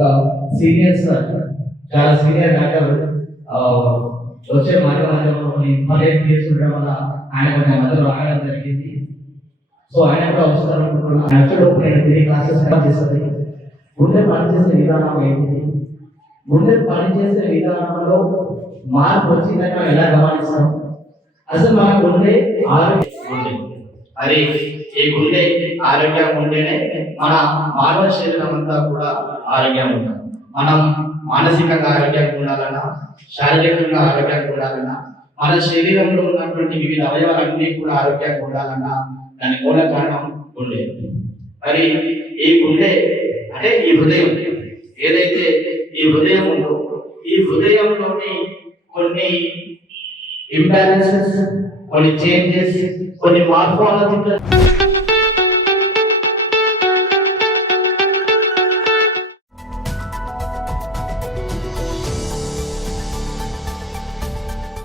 ఒక సీనియర్స్ చాలా senior doctor వచ్చే మధ్యలో ఇంపార్టెంట్ కేసు ఉండడం వల్ల ఆయన కొంచెం మధ్యలో రావడం జరిగింది. సో ఆయన కూడా వస్తారు అనుకుంటున్నాను. యాక్చువల్ నేను తిరిగి క్లాసెస్ చేస్తుంది. గుండె పనిచేసే విధానం ఏంటి, గుండె పనిచేసే విధానంలో మార్పు వచ్చిందని ఎలా గమనిస్తాం, అసలు మన గుండె ఆరోగ్యం మరి ఈ గుండె ఆరోగ్యంగా ఉంటేనే మన మానవ శరీరం అంతా కూడా ఆరోగ్యంగా ఉంటాం. మనం మానసికంగా ఆరోగ్యంగా ఉండాలన్నా, శారీరకంగా ఆరోగ్యంగా ఉండాలన్నా, మన శరీరంలో ఉన్నటువంటి వివిధ అవయవాలన్నీ కూడా ఆరోగ్యంగా ఉండాలన్నా దాని మూల కారణం గుండె. మరి ఈ గుండె అంటే ఈ హృదయం ఏదైతే ఈ హృదయం ఉందో ఈ హృదయంలోని కొన్ని ఇంబ్యాలెన్సెస్, కొన్ని చేంజెస్, కొన్ని మార్పు